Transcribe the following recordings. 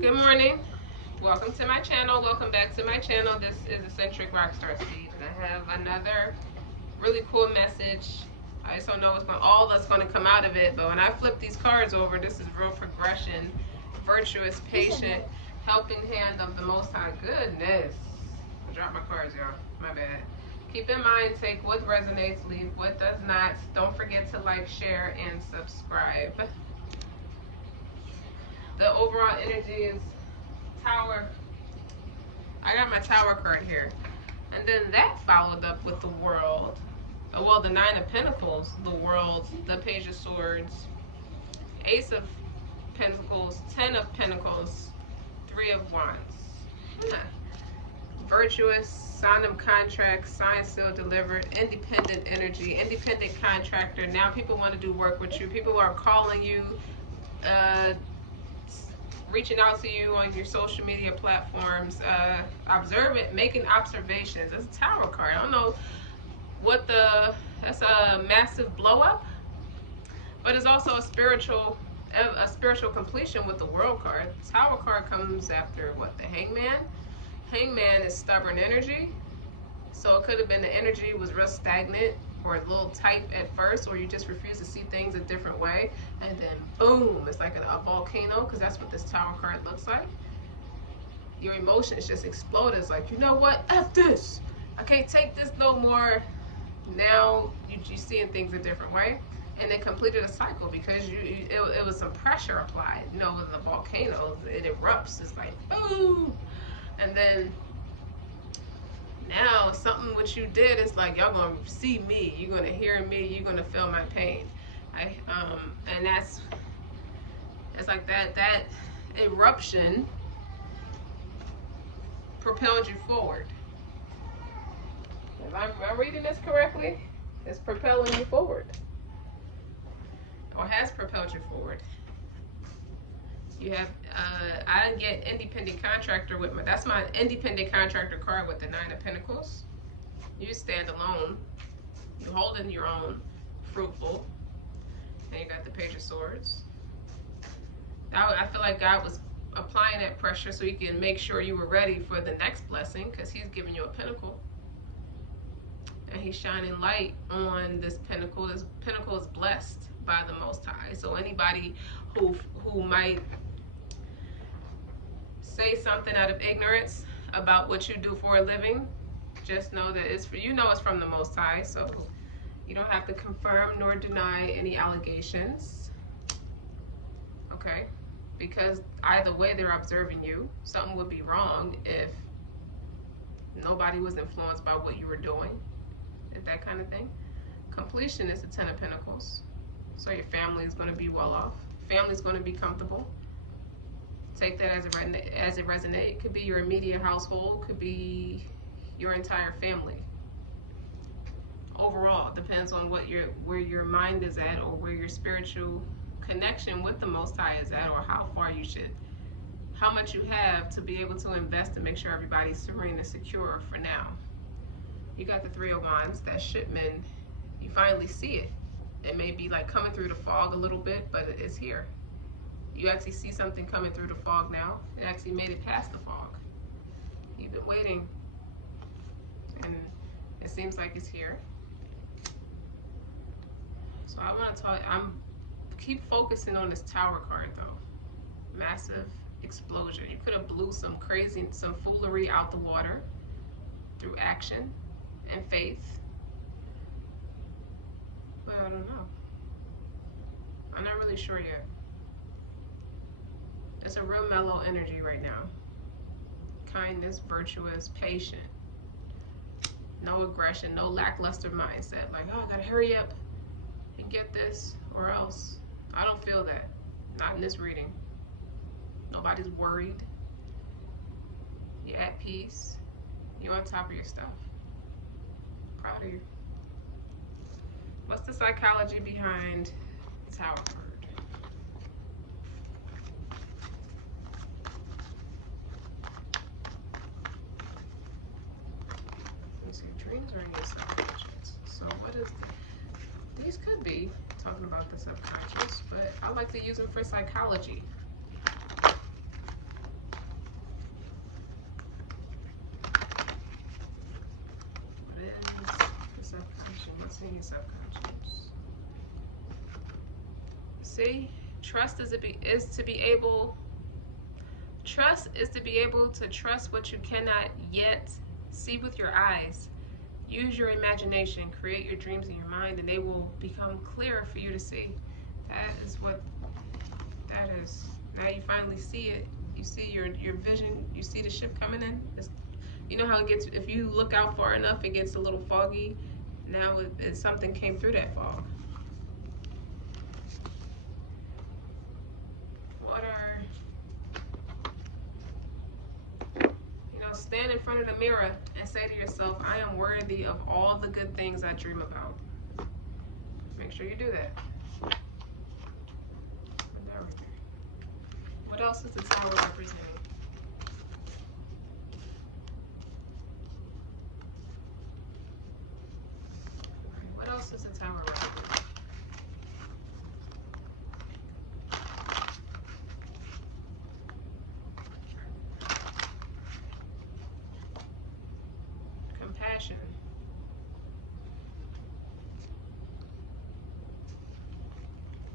Good morning. Welcome to my channel. Welcome back to my channel. This is Eccentric RockStar'Seed, and I have another really cool message. I just don't know what's all that's going to come out of it, but when I flip these cards over, this is real progression, virtuous, patient, helping hand of the Most High. Goodness, I dropped my cards, y'all. My bad. Keep in mind, take what resonates, leave what does not. Don't forget to like, share, and subscribe. The overall energy is Tower. I got my Tower card here. And then that followed up with the World. Well, the Nine of Pentacles, the World, the Page of Swords, Ace of Pentacles, Ten of Pentacles, Three of Wands. Virtuous, sign of contract, signed, sealed, delivered, independent energy, independent contractor. Now people want to do work with you. People are calling you, reaching out to you on your social media platforms, observing, making observations. That's a Tower card. I don't know what that's a massive blow up, but it's also a spiritual completion with the World card. The Tower card comes after what? The Hangman. Hangman is stubborn energy, so it could have been the energy was real stagnant or a little tight at first, or you just refuse to see things a different way, and then boom, it's like a volcano, because that's what this Tower card looks like. Your emotions just explode. It's like, you know what, F this, I can't take this no more. Now you're seeing things a different way, and then completed a cycle because it was some pressure applied. You know, with the volcano, it erupts. It's like boom, and then now something what you did is like, y'all gonna see me, you're gonna hear me, you're gonna feel my pain. And it's like that eruption propelled you forward. If I'm reading this correctly, it's propelling you forward, or has propelled you forward. You have, I didn't get independent contractor with my, that's my independent contractor card with the Nine of Pentacles. You stand alone. You're holding your own, fruitful. And you got the Page of Swords. Now, I feel like God was applying that pressure so he can make sure you were ready for the next blessing, because he's giving you a pinnacle. And he's shining light on this pinnacle. This pinnacle is blessed by the Most High. So anybody who might say something out of ignorance about what you do for a living, just know that it's for, you know, it's from the Most High, so you don't have to confirm nor deny any allegations, okay? Because either way, they're observing you. Something would be wrong if nobody was influenced by what you were doing, that kind of thing. Completion is the Ten of Pentacles, so your family is going to be well off. Family is going to be comfortable. Take that as it resonates. It could be your immediate household, could be your entire family. Overall, it depends on where your mind is at, or where your spiritual connection with the Most High is at, or how much you have to be able to invest and make sure everybody's serene and secure for now. You got the Three of Wands, that shipment, you finally see it. It may be like coming through the fog a little bit, but it's here. You actually see something coming through the fog now. It actually made it past the fog. You've been waiting, and it seems like it's here. So I want to talk, keep focusing on this Tower card though. Massive explosion. You could have blew some foolery out the water through action and faith. But I don't know. I'm not really sure yet. It's a real mellow energy right now. Kindness, virtuous, patient. No aggression, no lackluster mindset. Like, oh, I gotta hurry up and get this or else. I don't feel that. Not in this reading. Nobody's worried. You're at peace. You're on top of your stuff. Proud of you. What's the psychology behind the Tower card? Dreams are in your subconscious. So what is, these could be talking about the subconscious, but I like to use them for psychology. See, trust is to be able. Trust is to be able to trust what you cannot yet see with your eyes. Use your imagination, create your dreams in your mind, and they will become clearer for you to see. That is what that is. Now you finally see it. You see your vision. You see the ship coming in. You know how it gets, if you look out far enough, it gets a little foggy. Now something came through that fog. What are, stand in front of the mirror and say to yourself, I am worthy of all the good things I dream about. Make sure you do that. What else is the tower representing? What else is the tower representing? Compassion.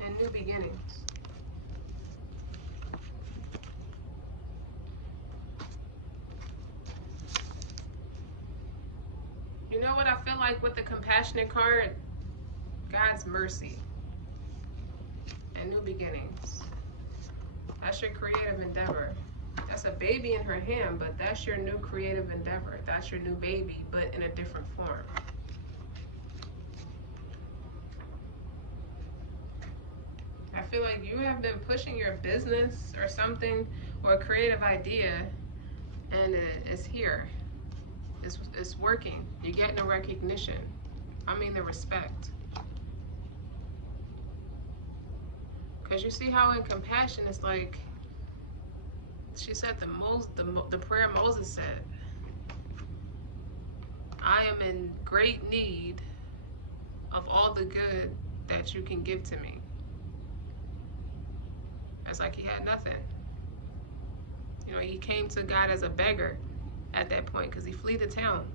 And new beginnings. You know what I feel like with the compassionate card? God's mercy and new beginnings. That's your creative endeavor. That's a baby in her hand, but that's your new creative endeavor. That's your new baby, but in a different form. I feel like you have been pushing your business or something, or a creative idea, and it's here. It's working. You're getting the recognition. I mean the respect. Because you see how in compassion, it's like, she said the prayer Moses said, I am in great need of all the good that you can give to me. It's like he had nothing. He came to God as a beggar at that point because he fled the town.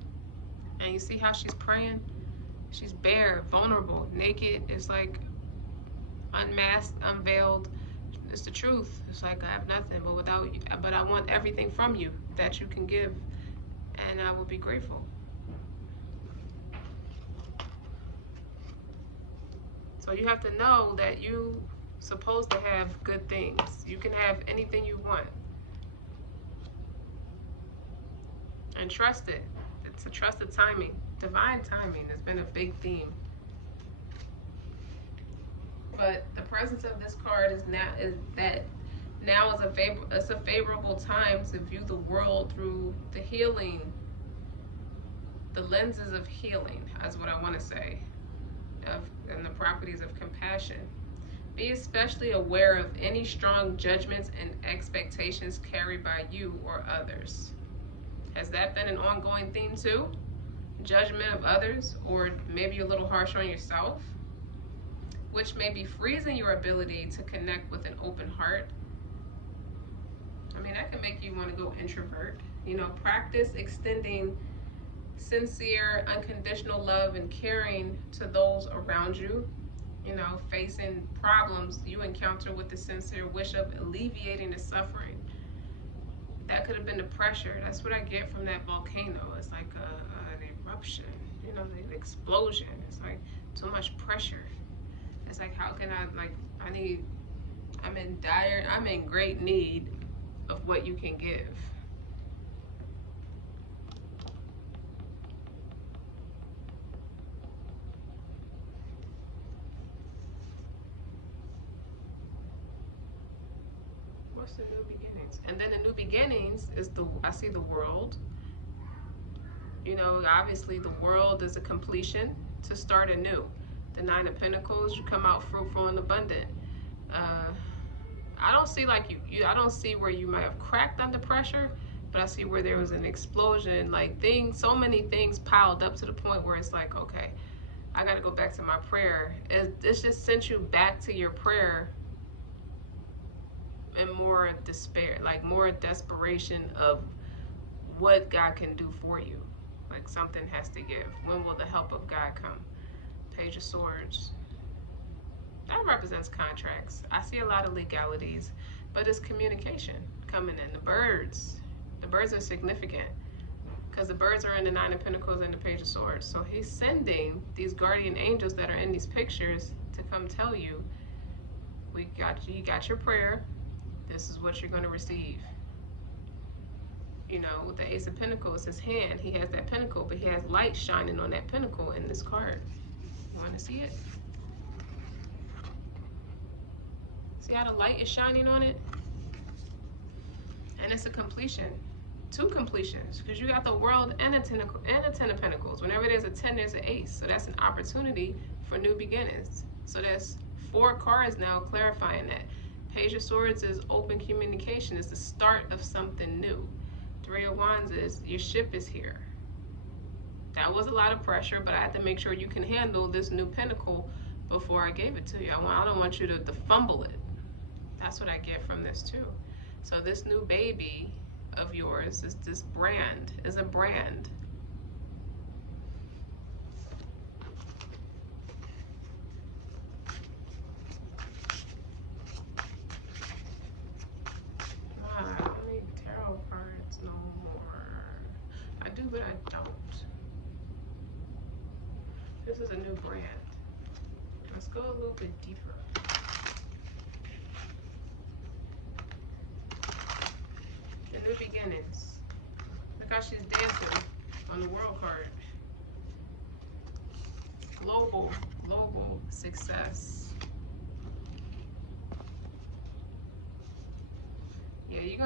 And you see how she's praying? She's bare, vulnerable, naked. It's like unmasked, unveiled. It's the truth. It's like, I have nothing, but I want everything from you that you can give, and I will be grateful. So you have to know that you're supposed to have good things. You can have anything you want. And trust it. It's a trust the timing. Divine timing has been a big theme. But the presence of this card is a favorable time to view the world through the lenses of healing, is what I want to say, and the properties of compassion. Be especially aware of any strong judgments and expectations carried by you or others. Has that been an ongoing theme too? Judgment of others, or maybe a little harsh on yourself, which may be freezing your ability to connect with an open heart. I mean, that can make you want to go introvert. Practice extending sincere, unconditional love and caring to those around you. Facing problems you encounter with the sincere wish of alleviating the suffering. That could have been the pressure. That's what I get from that volcano. It's like an eruption, an explosion. It's like too much pressure. It's like, how can I'm in great need of what you can give. What's the new beginnings? And then the new beginnings is I see the world. Obviously the world is a completion to start anew. The Nine of Pentacles, you come out fruitful and abundant. I don't see I don't see where you might have cracked under pressure, but I see where there was an explosion, so many things piled up to the point where it's like, okay, I got to go back to my prayer. It's just sent you back to your prayer in more despair, more desperation of what God can do for you. Something has to give. When will the help of God come? Page of Swords. That represents contracts. I see a lot of legalities, but it's communication coming in. The birds are significant because the birds are in the Nine of Pentacles and the Page of Swords. So he's sending these guardian angels that are in these pictures to come tell you, you got your prayer. This is what you're going to receive. You know, with the Ace of Pentacles, his hand, he has that pentacle, but he has light shining on that pentacle in this card. You want to see it? See how the light is shining on it? And it's a completion. 2 completions, because you got the World and a Ten of Pentacles. Whenever there's a 10, there's an Ace. So that's an opportunity for new beginnings. So that's 4 cards now clarifying that. Page of Swords is open communication. It's the start of something new. 3 of Wands is your ship is here. That was a lot of pressure, but I had to make sure you can handle this new pentacle before I gave it to you. I don't want you to fumble it. That's what I get from this too. So this new baby of yours is this brand, is a brand. I don't need tarot cards no more. I do, but I don't. This is a new brand. Let's go a little bit deeper. The new beginnings. Look how she's dancing on the World card. Global success. Yeah, you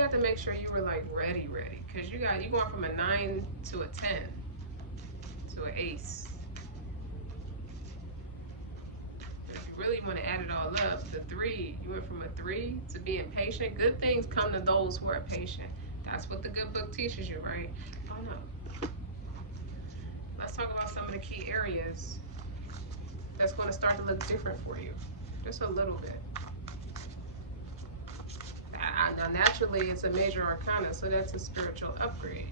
have to make sure you were like ready, because you going from a 9 to a 10 to an ace. If you really want to add it all up, the 3, you went from a 3 to being patient. Good things come to those who are patient. That's what the good book teaches you, right? Oh no. Let's talk about some of the key areas that's going to start to look different for you. Just a little bit. Now, naturally, it's a major arcana, so that's a spiritual upgrade.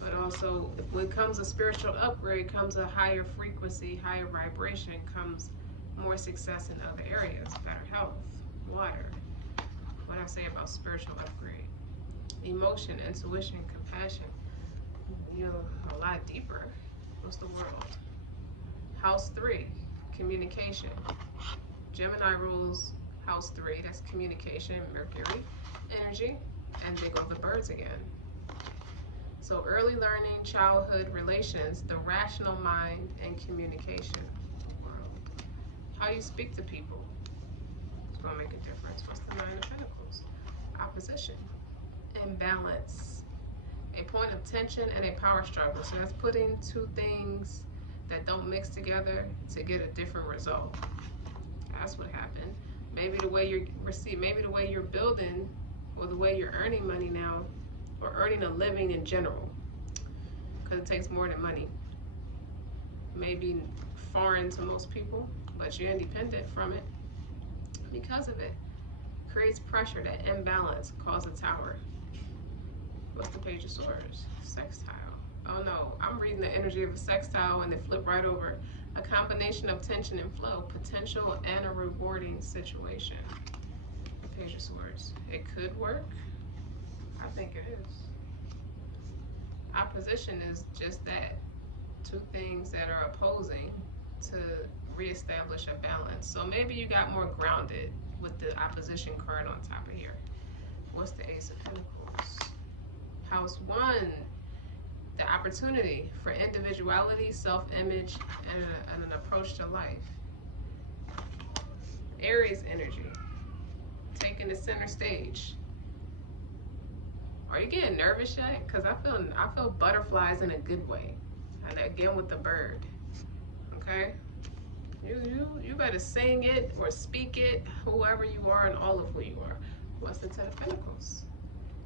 But also, when comes a spiritual upgrade, comes a higher frequency, higher vibration, comes more success in other areas, better health, water. What I say about spiritual upgrade. Emotion, intuition, compassion. You're a lot deeper. What's the world? House 3, communication. Gemini rules House 3, that's communication, Mercury, energy, and there go the birds again. So early learning, childhood, relations, the rational mind, and communication. World. How you speak to people is going to make a difference. What's the 9 of Pentacles? Opposition, imbalance, a point of tension and a power struggle. So that's putting 2 things that don't mix together to get a different result. That's what happened. Maybe the way you're building, or the way you're earning money now, or earning a living in general, because it takes more than money. Maybe foreign to most people, but you're independent from it. Because of it, creates pressure. That imbalance causes a tower. What's the Page of Swords? Sextile. Oh no, I'm reading the energy of a sextile and they flip right over. A combination of tension and flow, potential and a rewarding situation. Page of Swords. It could work. I think it is. Opposition is just that. 2 things that are opposing to reestablish a balance. So maybe you got more grounded with the opposition card on top of here. What's the Ace of Pentacles? House 1. The opportunity for individuality, self-image, and an approach to life. Aries energy, taking the center stage. Are you getting nervous yet? Because I feel butterflies in a good way. And again with the bird. Okay? You better sing it or speak it, whoever you are and all of who you are. What's the 10 of Pentacles?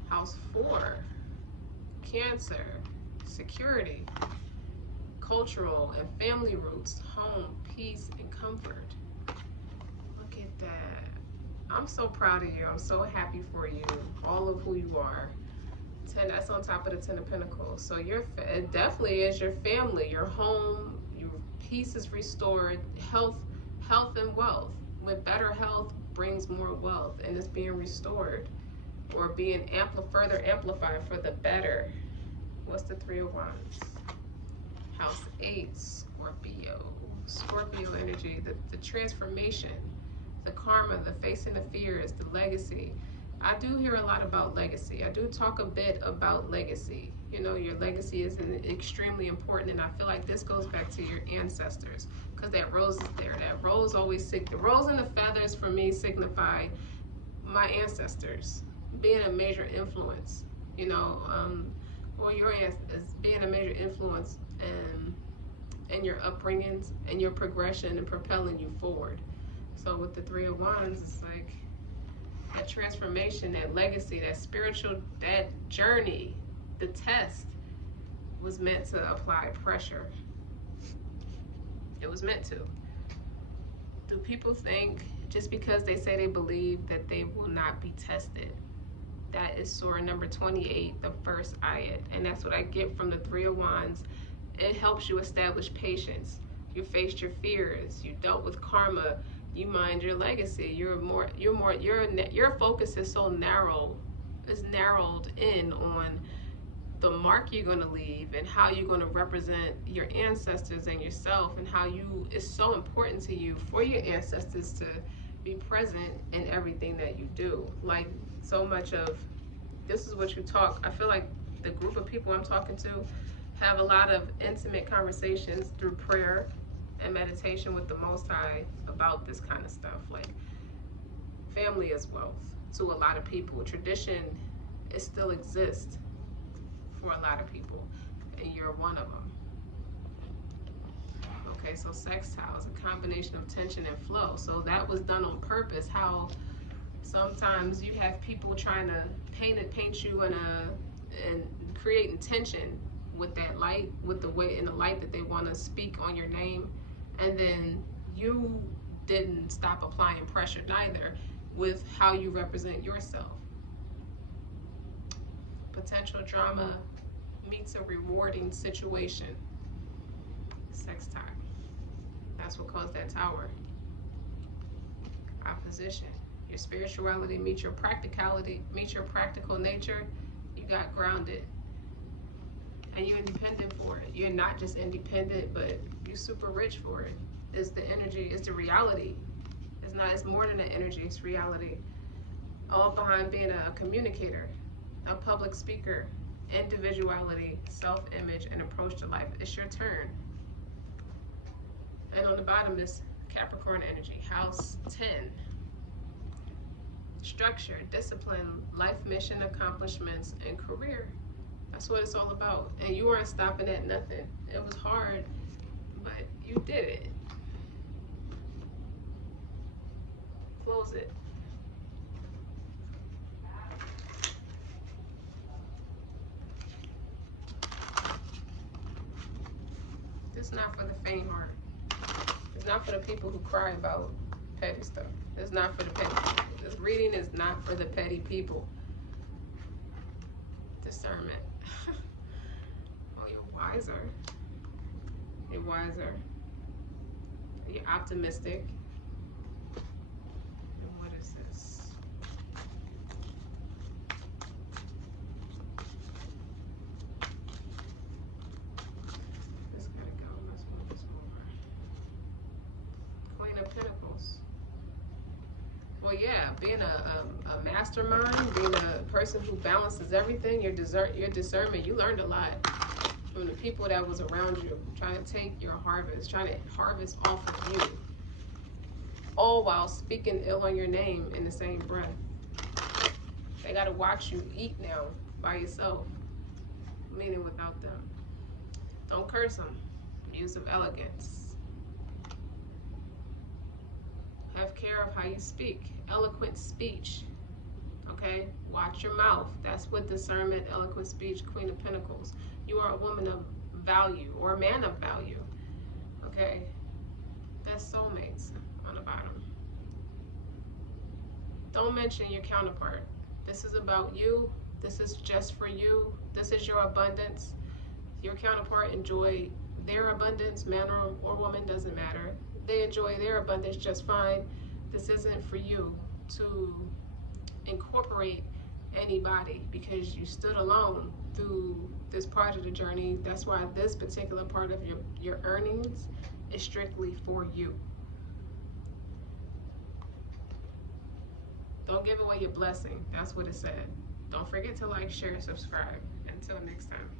House 4. Cancer. Security, cultural and family roots, home, peace, and comfort. Look at that. I'm so proud of you. I'm so happy for you, all of who you are. 10, that's on top of the 10 of Pentacles. So it definitely is your family, your home, your peace is restored, health health and wealth. With better health brings more wealth, and it's being restored or being further amplified for the better. What's the Three of Wands? House 8, Scorpio. Scorpio energy, the transformation, the karma, the facing the fears, the legacy. I do hear a lot about legacy. I do talk a bit about legacy. You know, your legacy is extremely important, and I feel like this goes back to your ancestors, because that rose is there. That rose always, the rose and the feathers for me signify my ancestors being a major influence, you know, or your ancestors being a major influence in your upbringings and your progression and propelling you forward. So with the Three of Wands, it's like that transformation, that legacy, that spiritual, that journey, the test was meant to apply pressure. It was meant to. Do people think just because they say they believe that they will not be tested? That is Surah number 28, the first ayat. And that's what I get from the Three of Wands. It helps you establish patience. You faced your fears. You dealt with karma. You mind your legacy. Your focus is so narrow. It's narrowed in on the mark you're going to leave and how you're going to represent your ancestors and yourself, and how it's so important to you for your ancestors to be present in everything that you do. Like, so much of this is what you talk. I feel like the group of people I'm talking to have a lot of intimate conversations through prayer and meditation with the Most High about this kind of stuff. Like, family is wealth to a lot of people. Tradition, it still exists for a lot of people, and you're one of them. Okay, so sextile is a combination of tension and flow. So that was done on purpose. How sometimes you have people trying to paint you and creating tension with that light, with the way in the light that they want to speak on your name, and then you didn't stop applying pressure neither with how you represent yourself. Potential drama meets a rewarding situation. Sextile. That's what caused that Tower. Opposition. Your spirituality meets your practicality, meets your practical nature. You got grounded. And you're independent for it. You're not just independent, but you're super rich for it. It's the energy, it's the reality. It's more than an energy, it's reality. All behind being a communicator, a public speaker, individuality, self-image, and approach to life. It's your turn. And on the bottom is Capricorn energy, house 10. Structure, discipline, life mission, accomplishments, and career. That's what it's all about. And you weren't stopping at nothing. It was hard, but you did it. Close it. It's not for the faint heart. It's not for the people who cry about petty stuff. It's not for the petty people. This reading is not for the petty people. Discernment. Oh, you're wiser. You're wiser. You're optimistic. And what is this? This gotta go. Let's move this over. Queen of Pentacles. Well, yeah, being a mastermind, being a person who balances everything, your discernment, you learned a lot from the people that was around you, trying to take your harvest, trying to harvest off of you, all while speaking ill on your name in the same breath. They got to watch you eat now by yourself, meaning without them. Don't curse them. Use of elegance. Have care of how you speak. Eloquent speech. Okay? Watch your mouth. That's what discernment, eloquent speech, Queen of Pentacles. You are a woman of value or a man of value. Okay? That's soulmates on the bottom. Don't mention your counterpart. This is about you. This is just for you. This is your abundance. Your counterpart enjoy their abundance, man or woman, doesn't matter. they enjoy their abundance just fine. This isn't for you to incorporate anybody because you stood alone through this part of the journey. That's why this particular part of your earnings is strictly for you. Don't give away your blessing. That's what it said. Don't forget to like, share, subscribe. Until next time.